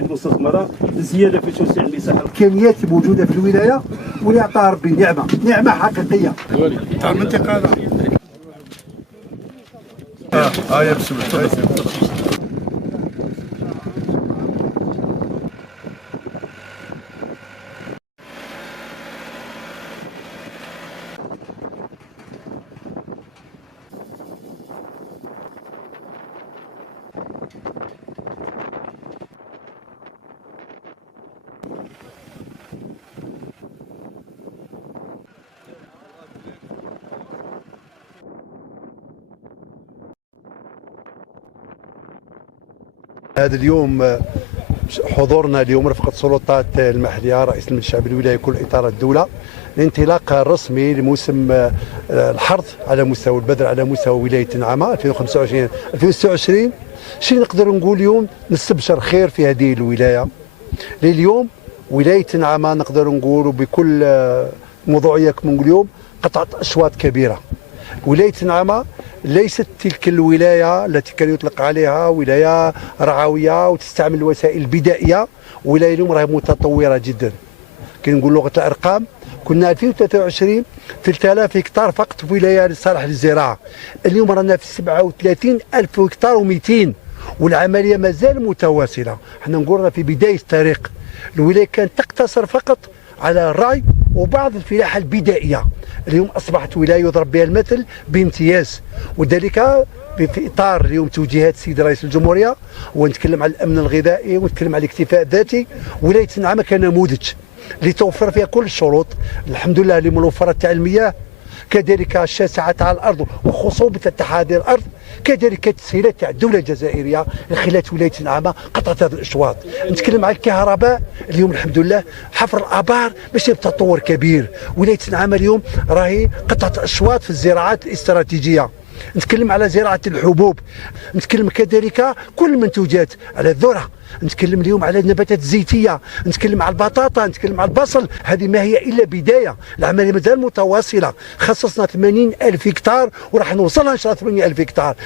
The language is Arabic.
المستثمره زياده في توسيع المساحه. الامكانيات الموجوده في الولايه واللي عطاها ربي نعمه حقيقيه تاع المنطقه هذا. يا بسم الله. هذا اليوم حضورنا اليوم رفقة السلطات المحلية رئيس المجلس الشعبي الولاية كل إطار الدولة الانطلاق الرسمي لموسم الحرث على مستوى البذر على مستوى ولاية نعامة 2025 شنو نقدر نقول اليوم نستبشر خير في هذه الولاية. لليوم ولاية نعامة نقدر نقول بكل موضوعية كما اليوم قطعت أشواط كبيرة. ولاية نعامة ليست تلك الولاية التي كان يطلق عليها ولاية رعوية وتستعمل الوسائل البدائية. ولاية اليوم راهي متطورة جدا. كي نقول لغة الأرقام كنا 2023 3000 هكتار فقط في ولاية صالح للزراعة، اليوم رانا في 37,000 هكتار و200 والعملية مازال متواصلة. احنا نقول في بداية الطريق. الولاية كانت تقتصر فقط على الرعي وبعض الفلاحة البدائية، اليوم أصبحت ولاية يضرب بها المثل بامتياز، وذلك في إطار اليوم توجيهات السيد رئيس الجمهورية ونتكلم على الأمن الغذائي ونتكلم على الاكتفاء الذاتي. ولاية نعامة كنموذج لتوفر فيها كل الشروط، الحمد لله لموفرة تاع المياه، كذلك الشاسعة تاع الأرض وخصوبة التحادي الأرض، كذلك التسهيلات تاع الدولة الجزائرية خلال ولاية نعامة قطعت هذه الأشواط. نتكلم على الكهرباء اليوم الحمد لله حفر الآبار ماشي بتطور كبير. ولاية نعامة اليوم راهي قطعت أشواط في الزراعات الاستراتيجية. نتكلم على زراعة الحبوب، نتكلم كذلك كل المنتوجات على الذرة، نتكلم اليوم على النباتات الزيتية، نتكلم على البطاطا، نتكلم على البصل. هذه ما هي إلا بداية، العملية مازال متواصلة. خصصنا 80,000 هكتار وراح نوصلها إن شاء الله 80,000 هكتار.